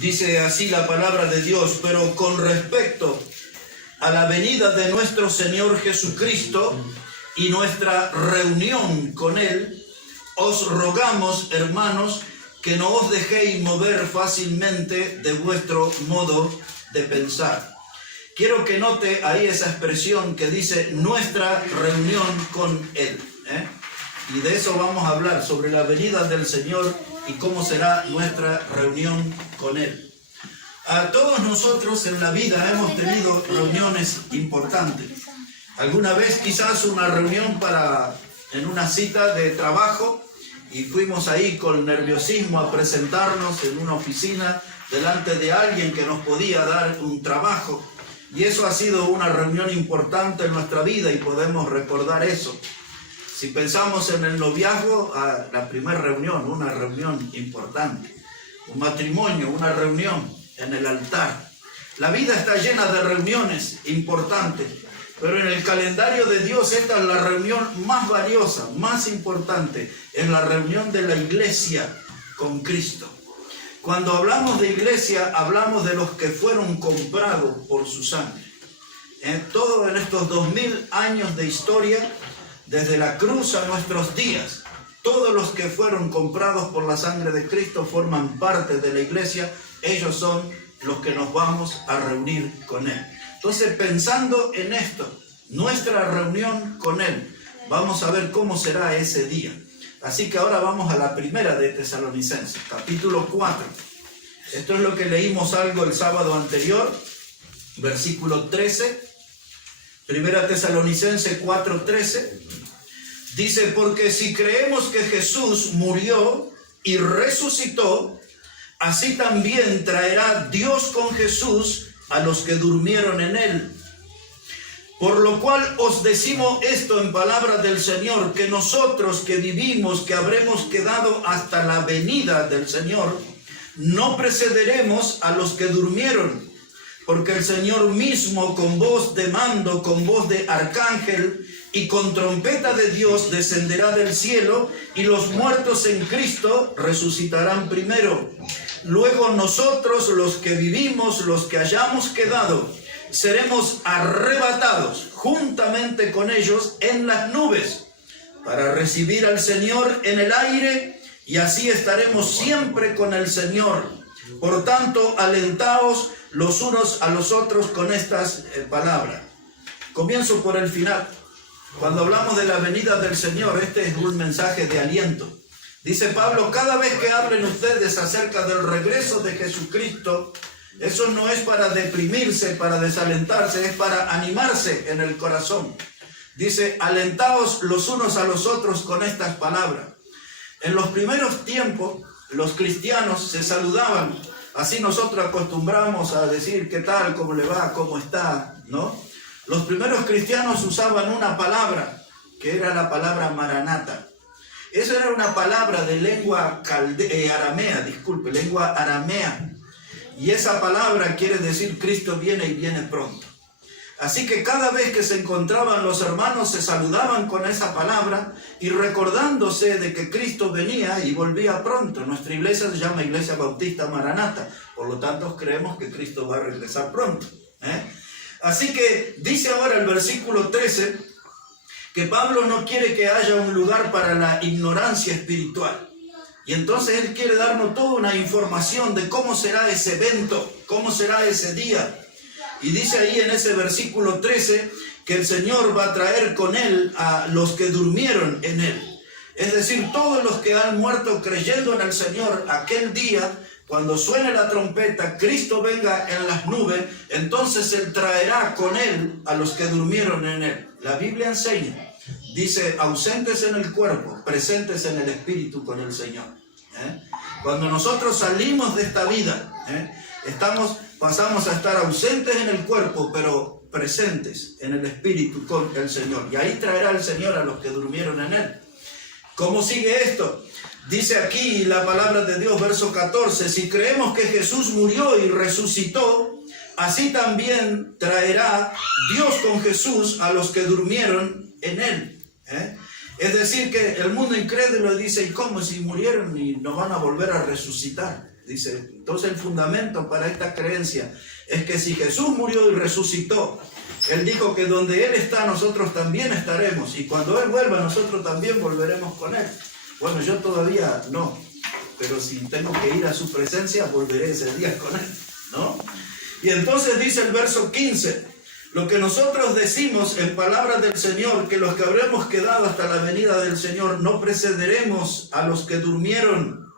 Dice así la palabra de Dios: pero con respecto a la venida de nuestro Señor Jesucristo y nuestra reunión con Él, os rogamos, hermanos, que no os dejéis mover fácilmente de vuestro modo de pensar. Quiero que note ahí esa expresión que dice nuestra reunión con Él, Y de eso vamos a hablar, sobre la venida del Señor y cómo será nuestra reunión con Él. A todos nosotros en la vida hemos tenido reuniones importantes. Alguna vez quizás una reunión en una cita de trabajo, y fuimos ahí con nerviosismo a presentarnos en una oficina delante de alguien que nos podía dar un trabajo. Y eso ha sido una reunión importante en nuestra vida y podemos recordar eso. Si pensamos en el noviazgo, la primera reunión, una reunión importante. Un matrimonio, una reunión en el altar. La vida está llena de reuniones importantes, pero en el calendario de Dios esta es la reunión más valiosa, más importante, es la reunión de la iglesia con Cristo. Cuando hablamos de iglesia, hablamos de los que fueron comprados por su sangre. Todo en estos 2000 años de historia, desde la cruz a nuestros días, todos los que fueron comprados por la sangre de Cristo forman parte de la iglesia. Ellos son los que nos vamos a reunir con Él. Entonces, pensando en esto, nuestra reunión con Él, vamos a ver cómo será ese día. Así que ahora vamos a la primera de Tesalonicenses, capítulo 4. Esto es lo que leímos algo el sábado anterior, versículo 13. Primera Tesalonicenses 4:13. Dice: porque si creemos que Jesús murió y resucitó, así también traerá Dios con Jesús a los que durmieron en Él. Por lo cual os decimos esto en palabra del Señor, que nosotros que vivimos, que habremos quedado hasta la venida del Señor, no precederemos a los que durmieron. Porque el Señor mismo, con voz de mando, con voz de arcángel y con trompeta de Dios, descenderá del cielo, y los muertos en Cristo resucitarán primero. Luego nosotros, los que vivimos, los que hayamos quedado, seremos arrebatados juntamente con ellos en las nubes, para recibir al Señor en el aire, y así estaremos siempre con el Señor. Por tanto, alentaos los unos a los otros con estas palabras. Comienzo por el final. Cuando hablamos de la venida del Señor, este es un mensaje de aliento. Dice Pablo: cada vez que hablen ustedes acerca del regreso de Jesucristo, eso no es para deprimirse, para desalentarse, es para animarse en el corazón. Dice: alentaos los unos a los otros con estas palabras. En los primeros tiempos, los cristianos se saludaban. Así nosotros acostumbramos a decir qué tal, cómo le va, cómo está, ¿no? Los primeros cristianos usaban una palabra, que era la palabra maranata. Esa era una palabra de lengua aramea. Y esa palabra quiere decir Cristo viene y viene pronto. Así que cada vez que se encontraban los hermanos se saludaban con esa palabra y recordándose de que Cristo venía y volvía pronto. Nuestra iglesia se llama Iglesia Bautista Maranata, por lo tanto creemos que Cristo va a regresar pronto. Así que dice ahora el versículo 13 que Pablo no quiere que haya un lugar para la ignorancia espiritual. Y entonces él quiere darnos toda una información de cómo será ese evento, cómo será ese día. Y dice ahí en ese versículo 13 que el Señor va a traer con Él a los que durmieron en Él. Es decir, todos los que han muerto creyendo en el Señor aquel día, cuando suene la trompeta, Cristo venga en las nubes, entonces Él traerá con Él a los que durmieron en Él. La Biblia enseña, dice, ausentes en el cuerpo, presentes en el espíritu con el Señor. Cuando nosotros salimos de esta vida, pasamos a estar ausentes en el cuerpo, pero presentes en el espíritu con el Señor. Y ahí traerá el Señor a los que durmieron en Él. ¿Cómo sigue esto? Dice aquí la palabra de Dios, verso 14, si creemos que Jesús murió y resucitó, así también traerá Dios con Jesús a los que durmieron en Él. Es decir, que el mundo incrédulo dice, ¿y cómo si murieron y no van a volver a resucitar? Dice, entonces el fundamento para esta creencia es que si Jesús murió y resucitó, Él dijo que donde Él está, nosotros también estaremos. Y cuando Él vuelva, nosotros también volveremos con Él. Bueno, yo todavía no, pero si tengo que ir a su presencia, volveré ese día con Él, ¿no? Y entonces dice el verso 15, lo que nosotros decimos en palabras del Señor, que los que habremos quedado hasta la venida del Señor, no precederemos a los que durmieron,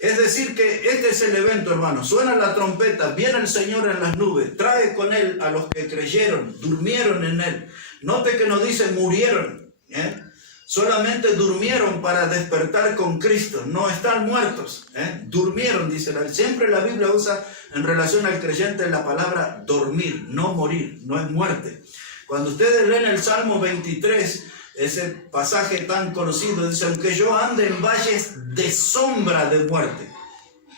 Es decir que este es el evento, hermano. Suena la trompeta, viene el Señor en las nubes, trae con Él a los que creyeron, durmieron en Él. Note que no dice murieron, solamente durmieron para despertar con Cristo, no están muertos, durmieron, dice siempre la Biblia usa en relación al creyente la palabra dormir, no morir, no es muerte. Cuando ustedes leen el Salmo 23, ese pasaje tan conocido, dice, aunque yo ande en valles de sombra de muerte.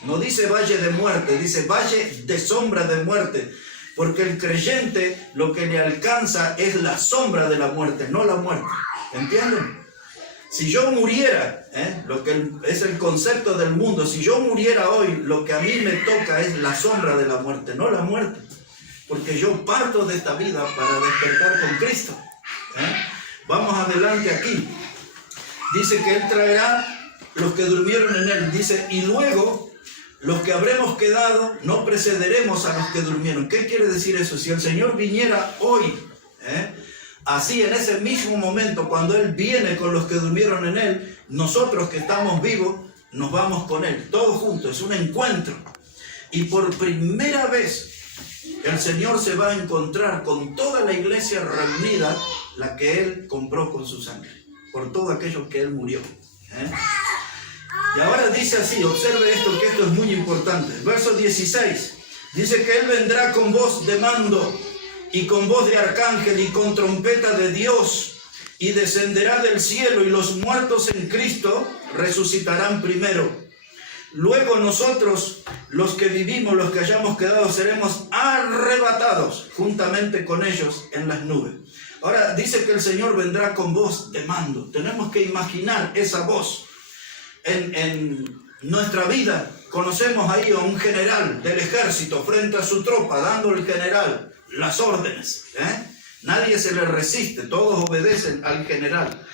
No dice valle de muerte, dice valle de sombra de muerte. Porque el creyente lo que le alcanza es la sombra de la muerte, no la muerte. ¿Entienden? Si yo muriera, lo que es el concepto del mundo, si yo muriera hoy, lo que a mí me toca es la sombra de la muerte, no la muerte. Porque yo parto de esta vida para despertar con Cristo. Vamos adelante aquí. Dice que Él traerá los que durmieron en Él. Dice, y luego los que habremos quedado no precederemos a los que durmieron. ¿Qué quiere decir eso? Si el Señor viniera hoy, así en ese mismo momento, cuando Él viene con los que durmieron en Él, nosotros que estamos vivos, nos vamos con Él, todos juntos, es un encuentro. Y por primera vez, el Señor se va a encontrar con toda la iglesia reunida, la que Él compró con su sangre, por todo aquello que Él murió. Y ahora dice así, observe esto, que esto es muy importante. Verso 16, dice que Él vendrá con voz de mando y con voz de arcángel y con trompeta de Dios, y descenderá del cielo, y los muertos en Cristo resucitarán primero. Luego nosotros, los que vivimos, los que hayamos quedado, seremos arrebatados juntamente con ellos en las nubes. Ahora dice que el Señor vendrá con voz de mando. Tenemos que imaginar esa voz. En nuestra vida conocemos ahí a un general del ejército frente a su tropa, dando al general las órdenes. Nadie se le resiste, todos obedecen al general.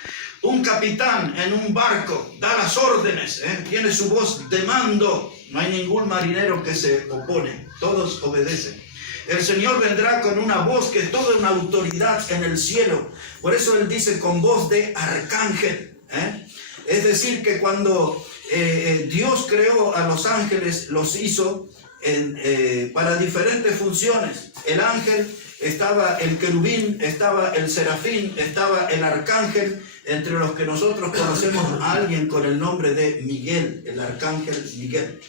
Un capitán en un barco da las órdenes, tiene su voz de mando. No hay ningún marinero que se opone, todos obedecen. El Señor vendrá con una voz que es toda una autoridad en el cielo. Por eso Él dice con voz de arcángel. Es decir, que cuando Dios creó a los ángeles, los hizo para diferentes funciones. El ángel, estaba el querubín, estaba el serafín, estaba el arcángel, entre los que nosotros conocemos a alguien con el nombre de Miguel, el arcángel Miguel.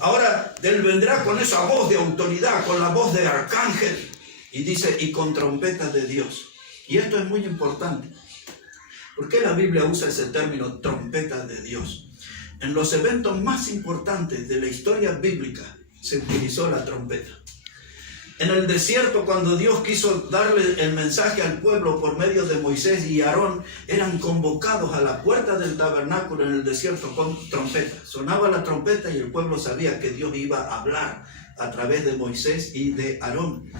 Ahora, Él vendrá con esa voz de autoridad, con la voz de arcángel, y dice, y con trompetas de Dios. Y esto es muy importante. ¿Por qué la Biblia usa ese término, trompetas de Dios? En los eventos más importantes de la historia bíblica se utilizó la trompeta. En el desierto, cuando Dios quiso darle el mensaje al pueblo por medio de Moisés y Aarón, eran convocados a la puerta del tabernáculo en el desierto con trompeta. Sonaba la trompeta y el pueblo sabía que Dios iba a hablar a través de Moisés y de Aarón.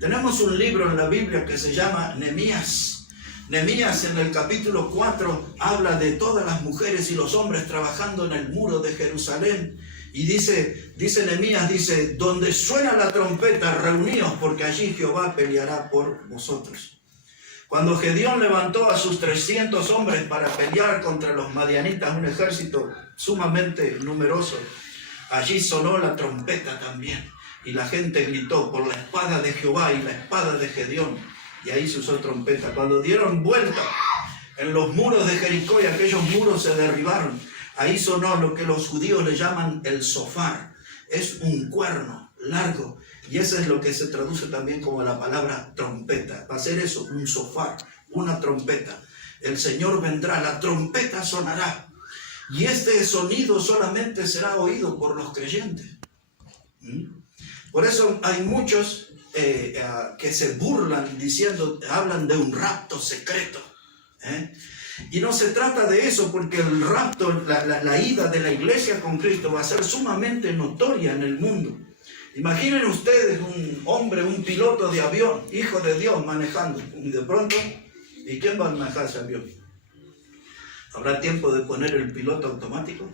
Tenemos un libro en la Biblia que se llama Nehemías. Nehemías en el capítulo 4 habla de todas las mujeres y los hombres trabajando en el muro de Jerusalén. Y dice Nehemías, dice, donde suena la trompeta, reuníos, porque allí Jehová peleará por vosotros. Cuando Gedeón levantó a sus 300 hombres para pelear contra los madianitas, un ejército sumamente numeroso, allí sonó la trompeta también. Y la gente gritó por la espada de Jehová y la espada de Gedeón. Y ahí se usó trompeta. Cuando dieron vuelta en los muros de Jericó y aquellos muros se derribaron, ahí sonó lo que los judíos le llaman el sofar. Es un cuerno largo. Y eso es lo que se traduce también como la palabra trompeta. Va a ser eso, un sofar, una trompeta. El Señor vendrá, la trompeta sonará. Y este sonido solamente será oído por los creyentes. Por eso hay muchos que se burlan diciendo, hablan de un rapto secreto. Y no se trata de eso, porque el rapto, la ida de la iglesia con Cristo va a ser sumamente notoria en el mundo. Imaginen ustedes un hombre, un piloto de avión, hijo de Dios, manejando, y de pronto, ¿y quién va a manejar ese avión? ¿Habrá tiempo de poner el piloto automático?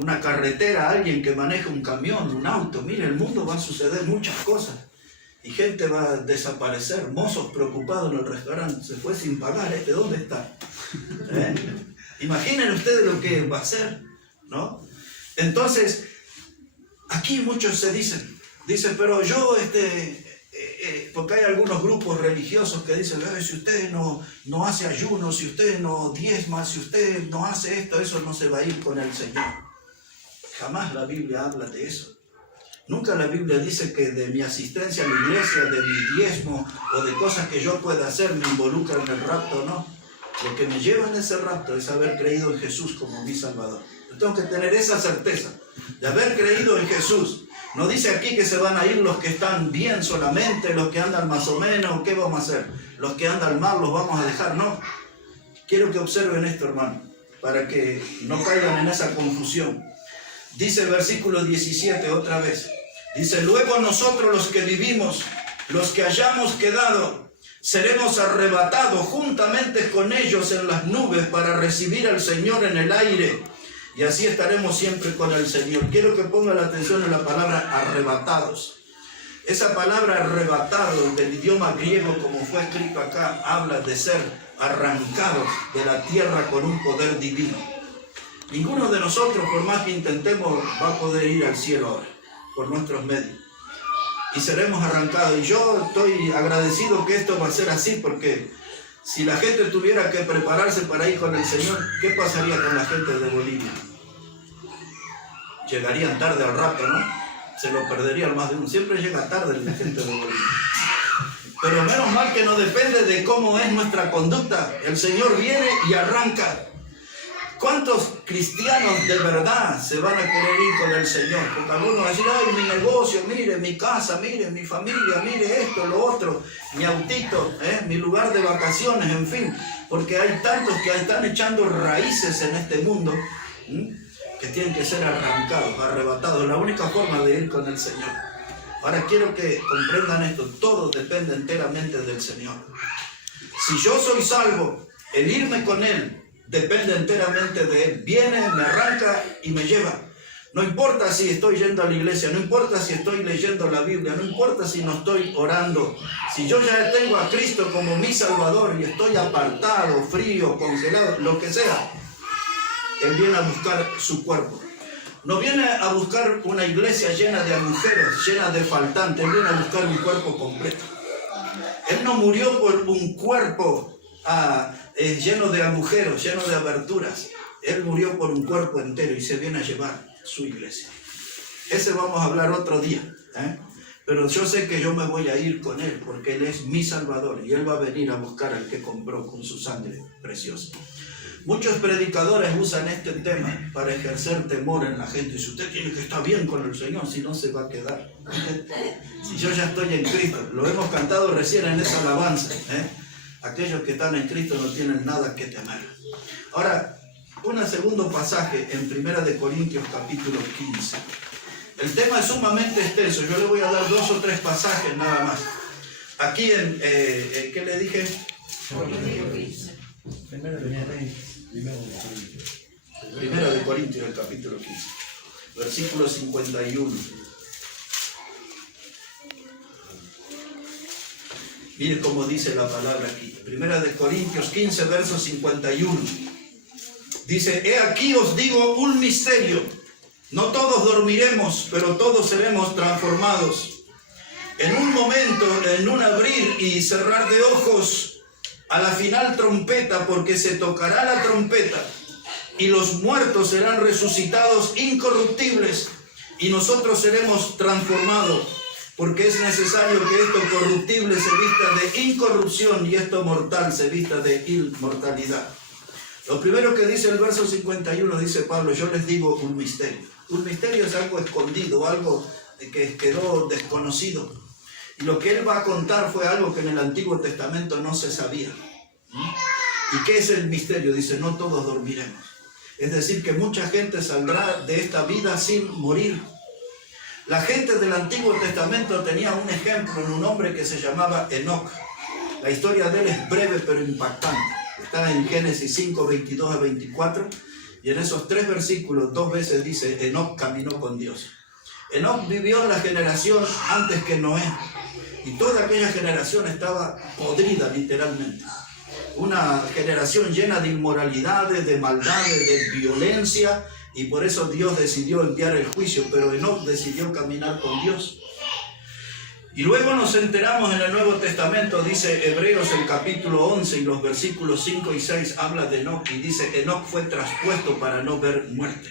Una carretera, alguien que maneja un camión, un auto. Mire, en el mundo va a suceder muchas cosas. Y gente va a desaparecer, mozos preocupados en el restaurante, se fue sin pagar, ¿dónde está? Imaginen ustedes lo que va a ser, ¿no? Entonces, aquí muchos se dicen, pero yo, porque hay algunos grupos religiosos que dicen, si usted no hace ayuno, si usted no diezma, si usted no hace esto, eso no se va a ir con el Señor. Jamás la Biblia habla de eso. Nunca la Biblia dice que de mi asistencia a la iglesia, de mi diezmo o de cosas que yo pueda hacer me involucran en el rapto, no. Lo que me lleva en ese rapto es haber creído en Jesús como mi Salvador. Yo tengo que tener esa certeza de haber creído en Jesús. No dice aquí que se van a ir los que están bien solamente, los que andan más o menos, ¿qué vamos a hacer? Los que andan mal los vamos a dejar, no. Quiero que observen esto, hermano, para que no caigan en esa confusión. Dice el versículo 17 otra vez. Dice, luego nosotros los que vivimos, los que hayamos quedado, seremos arrebatados juntamente con ellos en las nubes para recibir al Señor en el aire. Y así estaremos siempre con el Señor. Quiero que ponga la atención en la palabra arrebatados. Esa palabra arrebatado del idioma griego, como fue escrito acá, habla de ser arrancados de la tierra con un poder divino. Ninguno de nosotros, por más que intentemos, va a poder ir al cielo ahora, por nuestros medios. Y seremos arrancados. Y yo estoy agradecido que esto va a ser así, porque si la gente tuviera que prepararse para ir con el Señor, ¿qué pasaría con la gente de Bolivia? Llegarían tarde al rapto, ¿no? Se lo perderían más de uno. Siempre llega tarde la gente de Bolivia. Pero menos mal que no depende de cómo es nuestra conducta. El Señor viene y arranca. ¿Cuántos cristianos de verdad se van a querer ir con el Señor? Porque algunos van a decir, ay, mi negocio, mire, mi casa, mire, mi familia, mire esto, lo otro, mi autito, mi lugar de vacaciones, en fin. Porque hay tantos que están echando raíces en este mundo que tienen que ser arrancados, arrebatados. La única forma de ir con el Señor. Ahora quiero que comprendan esto, todo depende enteramente del Señor. Si yo soy salvo, el irme con Él depende enteramente de Él. Viene, me arranca y me lleva. No importa si estoy yendo a la iglesia, no importa si estoy leyendo la Biblia, no importa si no estoy orando. Si yo ya tengo a Cristo como mi Salvador y estoy apartado, frío, congelado, lo que sea, Él viene a buscar su cuerpo. No viene a buscar una iglesia llena de agujeros, llena de faltantes. Él viene a buscar un cuerpo completo. Él no murió por un cuerpo lleno de agujeros, lleno de aberturas. Él murió por un cuerpo entero y se viene a llevar su iglesia. Ese vamos a hablar otro día, Pero yo sé que yo me voy a ir con Él porque Él es mi Salvador y Él va a venir a buscar al que compró con su sangre preciosa. Muchos predicadores usan este tema para ejercer temor en la gente. Y si usted tiene que estar bien con el Señor, si no se va a quedar. Si yo ya estoy en Cristo, lo hemos cantado recién en esa alabanza, Aquellos que están en Cristo no tienen nada que temer. Ahora, un segundo pasaje en 1 Corintios capítulo 15. El tema es sumamente extenso. Yo le voy a dar 2 o 3 pasajes nada más. Aquí en, ¿qué le dije? Primera de Corintios, el capítulo 15, versículo 51. Mire cómo dice la palabra aquí. Primera de Corintios 15, verso 51. Dice, he aquí os digo un misterio. No todos dormiremos, pero todos seremos transformados. En un momento, en un abrir y cerrar de ojos, a la final trompeta, porque se tocará la trompeta, y los muertos serán resucitados incorruptibles, y nosotros seremos transformados, porque es necesario que esto corruptible se vista de incorrupción y esto mortal se vista de inmortalidad. Lo primero que dice el verso 51, dice Pablo, yo les digo un misterio. Un misterio es algo escondido, algo que quedó desconocido. Y lo que él va a contar fue algo que en el Antiguo Testamento no se sabía. ¿Y qué es el misterio? Dice, no todos dormiremos. Es decir, que mucha gente saldrá de esta vida sin morir. La gente del Antiguo Testamento tenía un ejemplo en un hombre que se llamaba Enoc. La historia de él es breve pero impactante. Está en Génesis 5, 22 a 24. Y en esos 3 versículos 2 veces dice, Enoc caminó con Dios. Enoc vivió en la generación antes que Noé. Y toda aquella generación estaba podrida literalmente. Una generación llena de inmoralidades, de maldades, de violencia. Y por eso Dios decidió enviar el juicio. Pero Enoc decidió caminar con Dios. Y luego nos enteramos en el Nuevo Testamento, dice Hebreos el capítulo 11 y los versículos 5 y 6 habla de Enoc y dice, Enoc fue traspuesto para no ver muerte.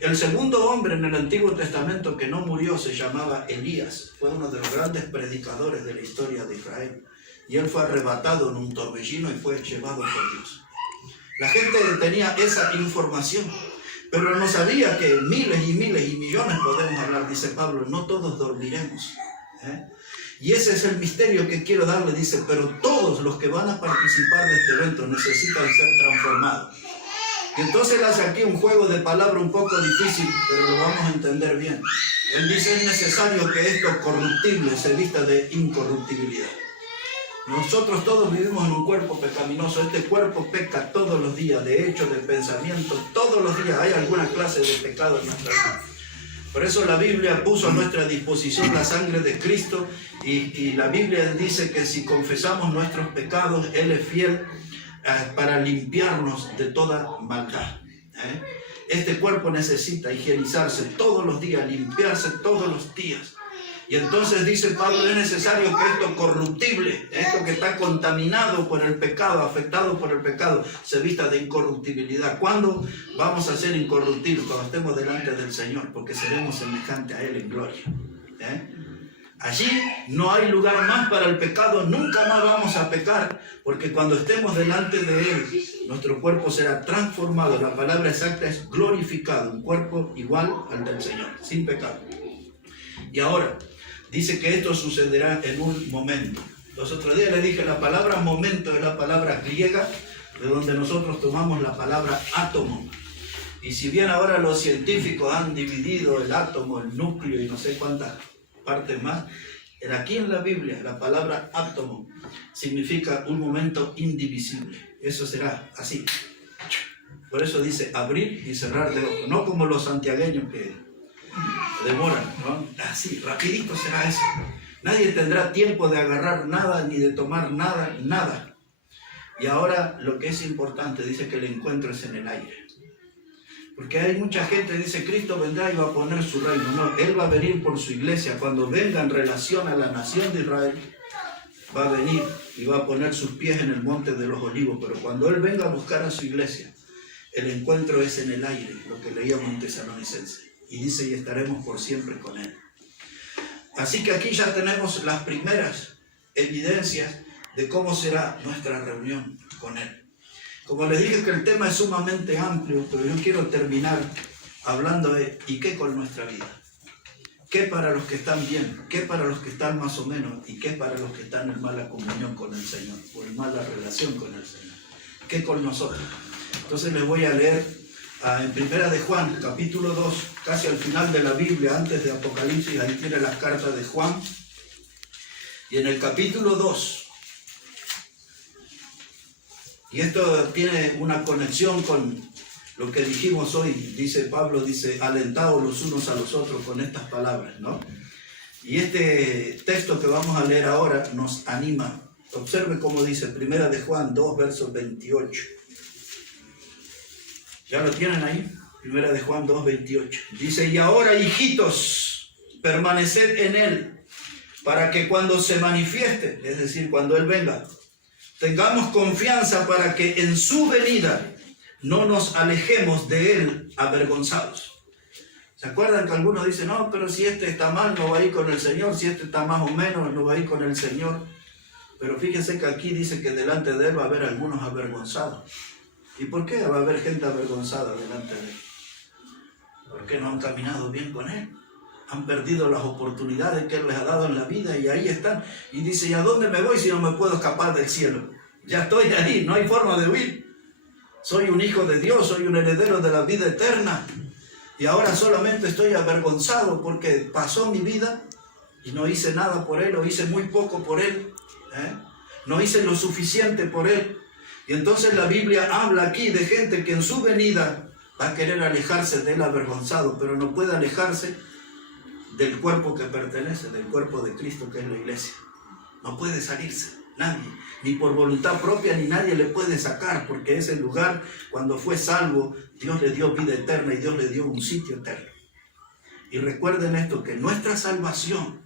El segundo hombre en el Antiguo Testamento que no murió se llamaba Elías. Fue uno de los grandes predicadores de la historia de Israel. Y él fue arrebatado en un torbellino y fue llevado por Dios. La gente tenía esa información, pero no sabía que miles y miles y millones podemos hablar, dice Pablo, no todos dormiremos. Y ese es el misterio que quiero darle, dice, pero todos los que van a participar de este evento necesitan ser transformados. Y entonces él hace aquí un juego de palabras un poco difícil, pero lo vamos a entender bien. Él dice, es necesario que esto corruptible se vista de incorruptibilidad. Nosotros todos vivimos en un cuerpo pecaminoso. Este cuerpo peca todos los días, de hecho, de pensamiento, todos los días hay alguna clase de pecado en nuestra vida. Por eso la Biblia puso a nuestra disposición la sangre de Cristo y la Biblia dice que si confesamos nuestros pecados, Él es fiel para limpiarnos de toda maldad. Este cuerpo necesita higienizarse todos los días, limpiarse todos los días. Y entonces dice Pablo, es necesario que esto corruptible, esto que está contaminado por el pecado, afectado por el pecado, se vista de incorruptibilidad. ¿Cuándo vamos a ser incorruptibles? Cuando estemos delante del Señor, porque seremos semejantes a Él en gloria. Allí no hay lugar más para el pecado, nunca más vamos a pecar, porque cuando estemos delante de Él, nuestro cuerpo será transformado. La palabra exacta es glorificado, un cuerpo igual al del Señor, sin pecado. Y ahora, dice que esto sucederá en un momento. Los otros días les dije, la palabra momento es la palabra griega, de donde nosotros tomamos la palabra átomo. Y si bien ahora los científicos han dividido el átomo, el núcleo y no sé cuántas partes más, aquí en la Biblia la palabra átomo significa un momento indivisible. Eso será así. Por eso dice abrir y cerrar de ojos, no como los santiagueños que demoran, ¿no? Así, rapidito será eso. Nadie tendrá tiempo de agarrar nada, ni de tomar nada, nada. Y ahora lo que es importante, dice que el encuentro es en el aire. Porque hay mucha gente que dice, Cristo vendrá y va a poner su reino. No, Él va a venir por su iglesia. Cuando venga en relación a la nación de Israel, va a venir y va a poner sus pies en el monte de los olivos. Pero cuando Él venga a buscar a su iglesia, el encuentro es en el aire, lo que leíamos en Tesalonicenses. Y dice, y estaremos por siempre con Él. Así que aquí ya tenemos las primeras evidencias de cómo será nuestra reunión con Él. Como les dije que el tema es sumamente amplio, pero yo quiero terminar hablando de ¿y qué con nuestra vida? ¿Qué para los que están bien? ¿Qué para los que están más o menos? ¿Y qué para los que están en mala comunión con el Señor? O en mala relación con el Señor. ¿Qué con nosotros? Entonces les voy a leer en Primera de Juan, capítulo 2, casi al final de la Biblia, antes de Apocalipsis, ahí tiene las cartas de Juan. Y en el capítulo 2, y esto tiene una conexión con lo que dijimos hoy, dice Pablo, dice, alentaos los unos a los otros con estas palabras, ¿no? Y este texto que vamos a leer ahora nos anima. Observe cómo dice, Primera de Juan 2, versos 28. ¿Ya lo tienen ahí? Primera de Juan 2, 28. Dice, y ahora, hijitos, permaneced en Él, para que cuando se manifieste, es decir, cuando Él venga, tengamos confianza para que en su venida no nos alejemos de Él avergonzados. ¿Se acuerdan que algunos dicen, no, pero si este está mal, no va a ir con el Señor, si este está más o menos, no va a ir con el Señor? Pero fíjense que aquí dice que delante de Él va a haber algunos avergonzados. ¿Y por qué va a haber gente avergonzada delante de Él? Porque no han caminado bien con Él. Han perdido las oportunidades que Él les ha dado en la vida y ahí están. Y dice, ¿y a dónde me voy si no me puedo escapar del cielo? Ya estoy ahí, no hay forma de huir. Soy un hijo de Dios, soy un heredero de la vida eterna. Y ahora solamente estoy avergonzado porque pasó mi vida y no hice nada por Él, o hice muy poco por Él. No hice lo suficiente por Él. Y entonces la Biblia habla aquí de gente que en su venida va a querer alejarse de Él avergonzado, pero no puede alejarse del cuerpo que pertenece, del cuerpo de Cristo, que es la iglesia. No puede salirse, nadie, ni por voluntad propia, ni nadie le puede sacar, porque ese lugar, cuando fue salvo, Dios le dio vida eterna y Dios le dio un sitio eterno. Y recuerden esto, que nuestra salvación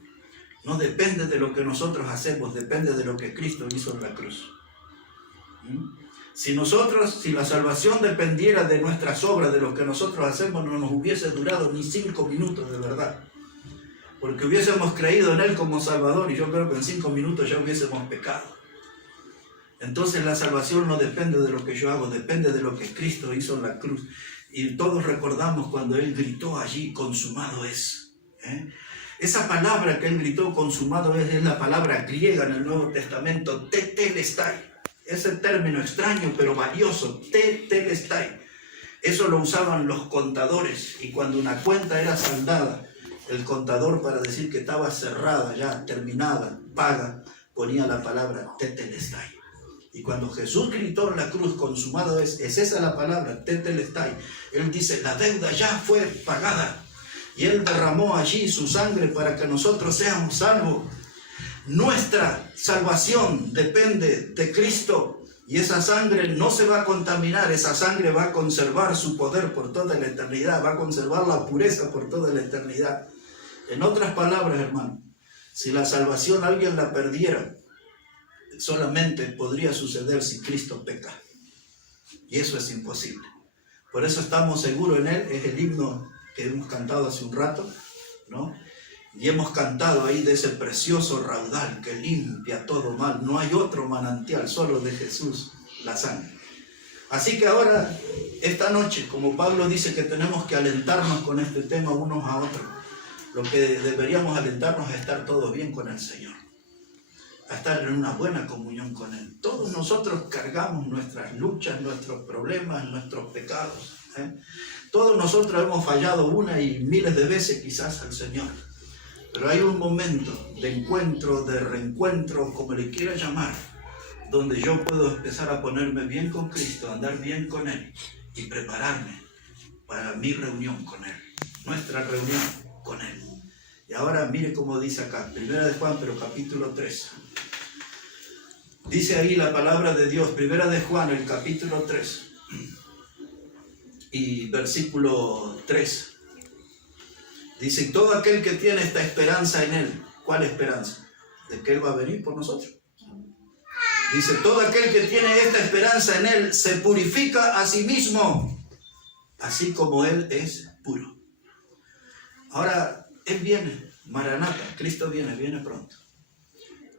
no depende de lo que nosotros hacemos, depende de lo que Cristo hizo en la cruz. Si la salvación dependiera de nuestras obras, de lo que nosotros hacemos, no nos hubiese durado ni 5 minutos de verdad. Porque hubiésemos creído en Él como Salvador y yo creo que en 5 minutos ya hubiésemos pecado. Entonces la salvación no depende de lo que yo hago, depende de lo que Cristo hizo en la cruz. Y todos recordamos cuando Él gritó allí, consumado es. Esa palabra que Él gritó, consumado es la palabra griega en el Nuevo Testamento, tetelestai. Ese término extraño pero valioso, tetelestai. Eso lo usaban los contadores, y cuando una cuenta era saldada, el contador, para decir que estaba cerrada ya, terminada, paga, ponía la palabra tetelestai. Y cuando Jesús gritó en la cruz, consumado es esa la palabra, tetelestai. Él dice, la deuda ya fue pagada. Y Él derramó allí su sangre para que nosotros seamos salvos. Nuestra salvación depende de Cristo. Y esa sangre no se va a contaminar, esa sangre va a conservar su poder por toda la eternidad, va a conservar la pureza por toda la eternidad. En otras palabras, hermano, si la salvación alguien la perdiera, solamente podría suceder si Cristo peca. Y eso es imposible. Por eso estamos seguros en Él. Es el himno que hemos cantado hace un rato, ¿no? Y hemos cantado ahí de ese precioso raudal que limpia todo mal. No hay otro manantial, solo de Jesús, la sangre. Así que ahora, esta noche, como Pablo dice que tenemos que alentarnos con este tema unos a otros, lo que deberíamos alentarnos es a estar todos bien con el Señor, a estar en una buena comunión con Él. Todos nosotros cargamos nuestras luchas, nuestros problemas, nuestros pecados. Todos nosotros hemos fallado una y miles de veces quizás al Señor. Pero hay un momento de encuentro, de reencuentro, como le quiera llamar, donde yo puedo empezar a ponerme bien con Cristo, andar bien con Él y prepararme para mi reunión con Él, nuestra reunión con Él. Y ahora mire cómo dice acá, 1 de Juan, pero capítulo 3. Dice ahí la palabra de Dios, 1 de Juan, el capítulo 3 y versículo 3. Dice, todo aquel que tiene esta esperanza en Él, ¿cuál esperanza? De que Él va a venir por nosotros. Dice, todo aquel que tiene esta esperanza en Él se purifica a sí mismo, así como Él es puro. Ahora, Él viene, Maranata, Cristo viene pronto.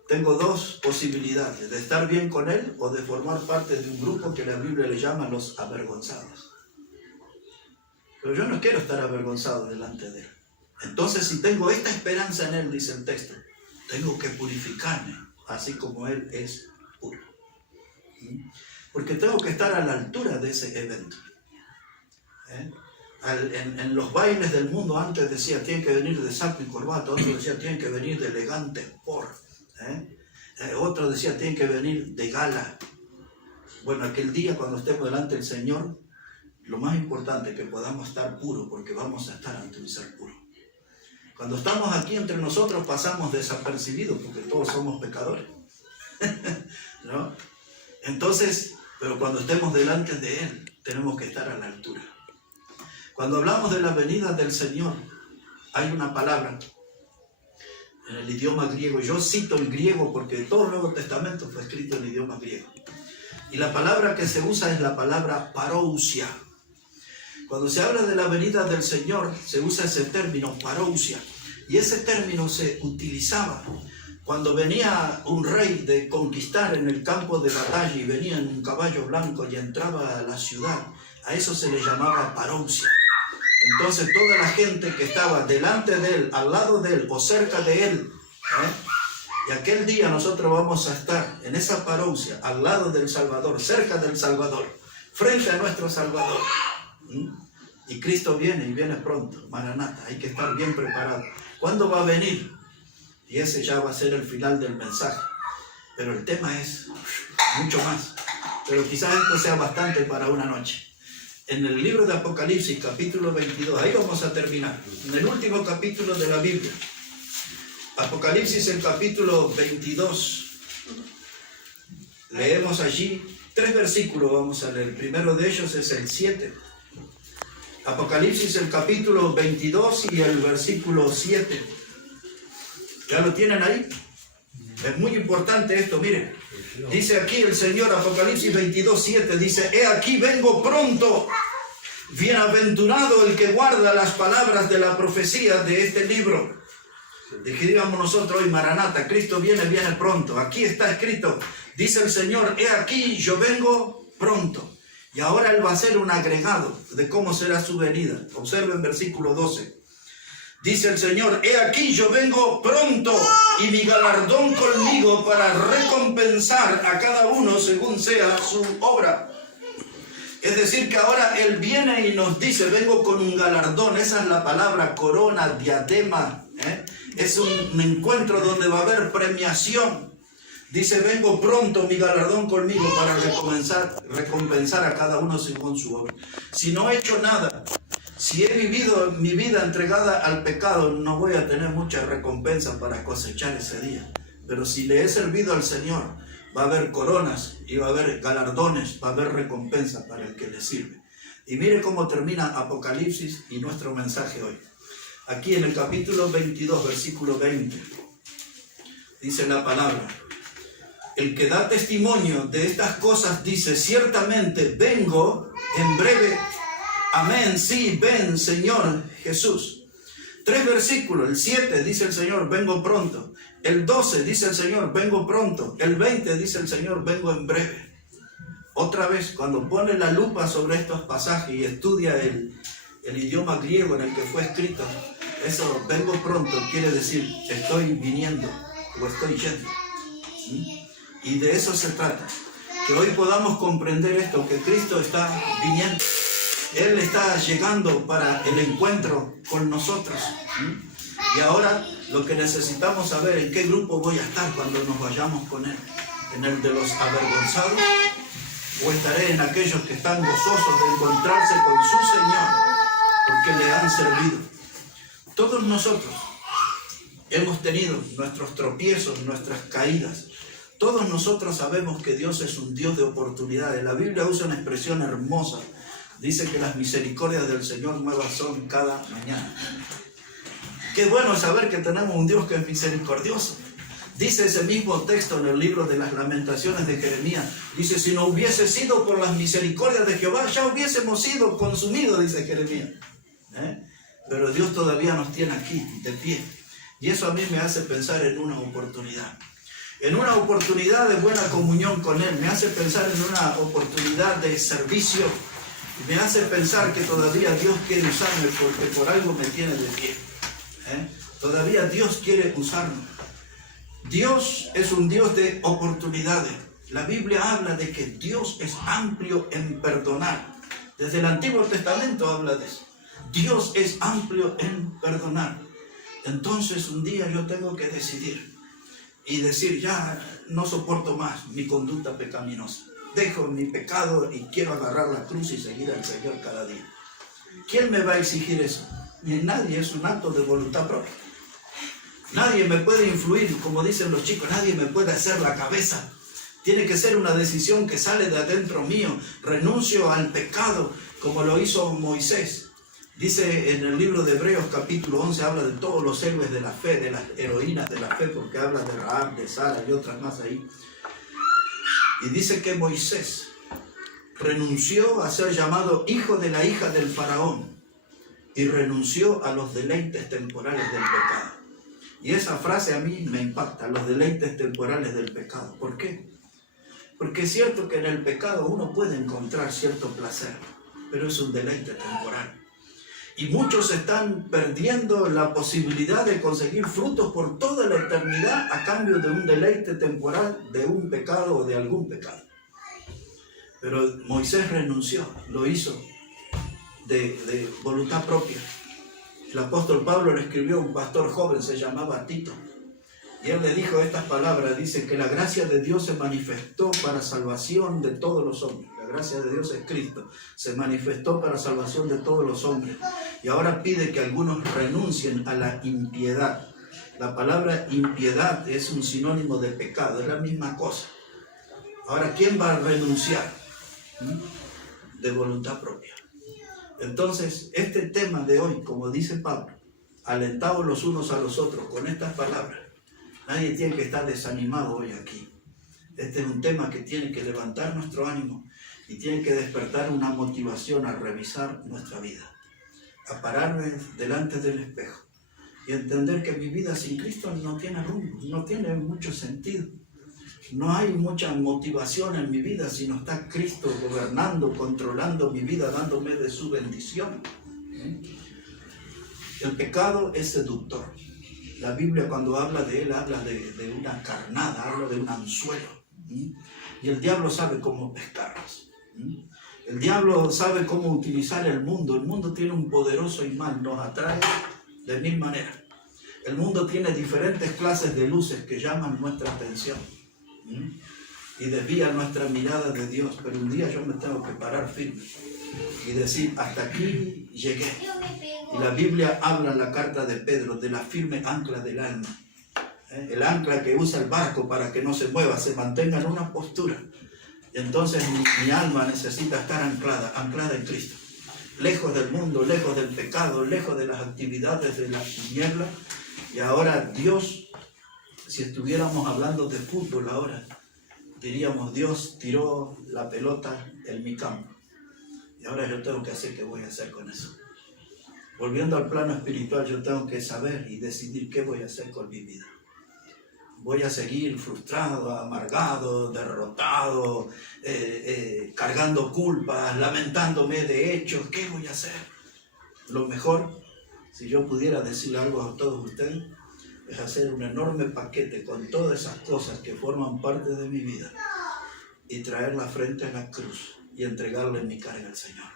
Tengo dos posibilidades, de estar bien con Él o de formar parte de un grupo que la Biblia le llama los avergonzados. Pero yo no quiero estar avergonzado delante de Él. Entonces, si tengo esta esperanza en Él, dice el texto, tengo que purificarme, así como Él es puro. Porque tengo que estar a la altura de ese evento. En los bailes del mundo antes decía, tienen que venir de saco y corbata, otro decía, tienen que venir de elegante por. Otro decía, tienen que venir de gala. Bueno, aquel día cuando estemos delante del Señor, lo más importante es que podamos estar puros, porque vamos a estar ante un ser puro. Cuando estamos aquí entre nosotros pasamos desapercibidos, porque todos somos pecadores. ¿No? Entonces, pero cuando estemos delante de Él, tenemos que estar a la altura. Cuando hablamos de la venida del Señor, hay una palabra en el idioma griego. Yo cito el griego porque todo el Nuevo Testamento fue escrito en idioma griego. Y la palabra que se usa es la palabra parousia. Cuando se habla de la venida del Señor, se usa ese término, parousia. Y ese término se utilizaba cuando venía un rey de conquistar en el campo de batalla y venía en un caballo blanco y entraba a la ciudad. A eso se le llamaba parousia. Entonces toda la gente que estaba delante de él, al lado de él o cerca de él, Y aquel día nosotros vamos a estar en esa parousia, al lado del Salvador, cerca del Salvador, frente a nuestro Salvador. Y Cristo viene y viene pronto, Maranata, hay que estar bien preparado. ¿Cuándo va a venir? Y ese ya va a ser el final del mensaje. Pero el tema es mucho más. Pero quizás esto sea bastante para una noche. En el libro de Apocalipsis, capítulo 22, ahí vamos a terminar. En el último capítulo de la Biblia. Apocalipsis, el capítulo 22. Leemos allí 3 versículos, vamos a leer. El primero de ellos es el 7. Apocalipsis, el capítulo 22 y el versículo 7. ¿Ya lo tienen ahí? Es muy importante esto, miren. Dice aquí el Señor, Apocalipsis 22, 7, dice: he aquí vengo pronto. Bienaventurado el que guarda las palabras de la profecía de este libro. Digamos nosotros hoy, Maranata, Cristo viene, viene pronto. Aquí está escrito, dice el Señor: he aquí yo vengo pronto. Y ahora Él va a hacer un agregado de cómo será su venida. Observen versículo 12. Dice el Señor: he aquí yo vengo pronto, y mi galardón conmigo para recompensar a cada uno según sea su obra. Es decir, que ahora Él viene y nos dice: vengo con un galardón. Esa es la palabra corona, diadema. Es un encuentro donde va a haber premiación. Dice: vengo pronto, mi galardón conmigo para recompensar a cada uno según su obra. Si no he hecho nada, si he vivido mi vida entregada al pecado, no voy a tener mucha recompensa para cosechar ese día. Pero si le he servido al Señor, va a haber coronas y va a haber galardones, va a haber recompensa para el que le sirve. Y mire cómo termina Apocalipsis y nuestro mensaje hoy. Aquí en el capítulo 22, versículo 20, dice la palabra: el que da testimonio de estas cosas dice: ciertamente vengo en breve. Amén, sí, ven, Señor Jesús. 3 versículos, el 7 dice el Señor: vengo pronto. El 12 dice el Señor: vengo pronto. El 20 dice el Señor: vengo en breve. Otra vez, cuando pone la lupa sobre estos pasajes y estudia el idioma griego en el que fue escrito, eso, vengo pronto, quiere decir estoy viniendo o estoy yendo. Y de eso se trata. Que hoy podamos comprender esto, que Cristo está viniendo. Él está llegando para el encuentro con nosotros. Y ahora lo que necesitamos saber es en qué grupo voy a estar cuando nos vayamos con Él. ¿En el de los avergonzados? ¿O estaré en aquellos que están gozosos de encontrarse con su Señor porque le han servido? Todos nosotros hemos tenido nuestros tropiezos, nuestras caídas. Todos nosotros sabemos que Dios es un Dios de oportunidades. La Biblia usa una expresión hermosa. Dice que las misericordias del Señor nuevas son cada mañana. Qué bueno saber que tenemos un Dios que es misericordioso. Dice ese mismo texto en el libro de las Lamentaciones de Jeremías. Dice: si no hubiese sido por las misericordias de Jehová, ya hubiésemos sido consumidos, dice Jeremías. Pero Dios todavía nos tiene aquí, de pie. Y eso a mí me hace pensar en una oportunidad. En una oportunidad de buena comunión con Él. Me hace pensar en una oportunidad de servicio. Me hace pensar que todavía Dios quiere usarme porque por algo me tiene de pie. Todavía Dios quiere usarme. Dios es un Dios de oportunidades. La Biblia habla de que Dios es amplio en perdonar. Desde el Antiguo Testamento habla de eso. Dios es amplio en perdonar. Entonces un día yo tengo que decidir y decir: ya no soporto más mi conducta pecaminosa. Dejo mi pecado y quiero agarrar la cruz y seguir al Señor cada día. ¿Quién me va a exigir eso? Ni nadie. Es un acto de voluntad propia. Nadie me puede influir, como dicen los chicos, nadie me puede hacer la cabeza. Tiene que ser una decisión que sale de adentro mío. Renuncio al pecado, como lo hizo Moisés. Dice en el libro de Hebreos capítulo 11, habla de todos los héroes de la fe, de las heroínas de la fe, porque habla de Rahab, de Sara y otras más ahí. Y dice que Moisés renunció a ser llamado hijo de la hija del faraón y renunció a los deleites temporales del pecado. Y esa frase a mí me impacta: los deleites temporales del pecado. ¿Por qué? Porque es cierto que en el pecado uno puede encontrar cierto placer, pero es un deleite temporal. Y muchos están perdiendo la posibilidad de conseguir frutos por toda la eternidad a cambio de un deleite temporal, de un pecado o de algún pecado. Pero Moisés renunció, lo hizo de voluntad propia. El apóstol Pablo le escribió a un pastor joven, se llamaba Tito. Y él le dijo estas palabras, dice que la gracia de Dios se manifestó para salvación de todos los hombres. La gracia de Dios es Cristo, se manifestó para salvación de todos los hombres. Y ahora pide que algunos renuncien a la impiedad. La palabra impiedad es un sinónimo de pecado, es la misma cosa. Ahora, ¿quién va a renunciar? De voluntad propia. Entonces, este tema de hoy, como dice Pablo, alentados los unos a los otros con estas palabras. Nadie tiene que estar desanimado hoy aquí. Este es un tema que tiene que levantar nuestro ánimo y tiene que despertar una motivación a revisar nuestra vida, a pararme delante del espejo y entender que mi vida sin Cristo no tiene rumbo, no tiene mucho sentido. No hay mucha motivación en mi vida si no está Cristo gobernando, controlando mi vida, dándome de su bendición. El pecado es seductor. La Biblia cuando habla de él, habla de una carnada, habla de un anzuelo. Y el diablo sabe cómo pescarnos. El diablo sabe cómo utilizar el mundo. El mundo tiene un poderoso imán, nos atrae de mil maneras. El mundo tiene diferentes clases de luces que llaman nuestra atención y desvían nuestra mirada de Dios. Pero un día yo me tengo que parar firme y decir, hasta aquí llegué. Y la Biblia habla en la carta de Pedro de la firme ancla del alma. El ancla que usa el barco para que no se mueva, se mantenga en una postura. Entonces mi alma necesita estar anclada en Cristo. Lejos del mundo, lejos del pecado, lejos de las actividades de la tiniebla. Y ahora Dios, si estuviéramos hablando de fútbol ahora, diríamos, Dios tiró la pelota en mi campo. Y ahora yo tengo que hacer qué voy a hacer con eso. Volviendo al plano espiritual, yo tengo que saber y decidir qué voy a hacer con mi vida. Voy a seguir frustrado, amargado, derrotado, cargando culpas, lamentándome de hechos. ¿Qué voy a hacer? Lo mejor, si yo pudiera decir algo a todos ustedes, es hacer un enorme paquete con todas esas cosas que forman parte de mi vida y traerla frente a la cruz y entregarle mi carga al Señor.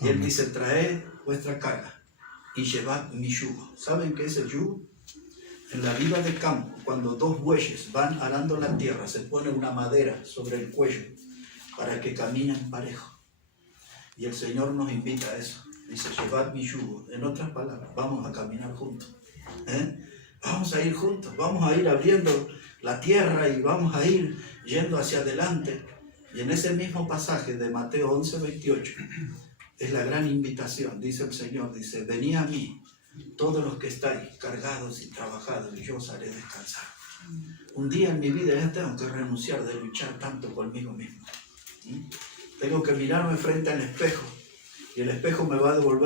Y Él dice, traed vuestra carga y llevad mi yugo. ¿Saben qué es el yugo? En la vida de campo, cuando dos bueyes van arando la tierra, se pone una madera sobre el cuello para que caminen parejo. Y el Señor nos invita a eso. Dice, llevad mi yugo. En otras palabras, vamos a caminar juntos. Vamos a ir juntos, vamos a ir abriendo la tierra y vamos a ir yendo hacia adelante. Y en ese mismo pasaje de Mateo 11:28 es la gran invitación. Dice el Señor, dice, venid a mí todos los que estáis cargados y trabajados y yo os haré descansar. Un día en mi vida ya tengo que renunciar de luchar tanto conmigo mismo. Tengo que mirarme frente al espejo y el espejo me va a devolver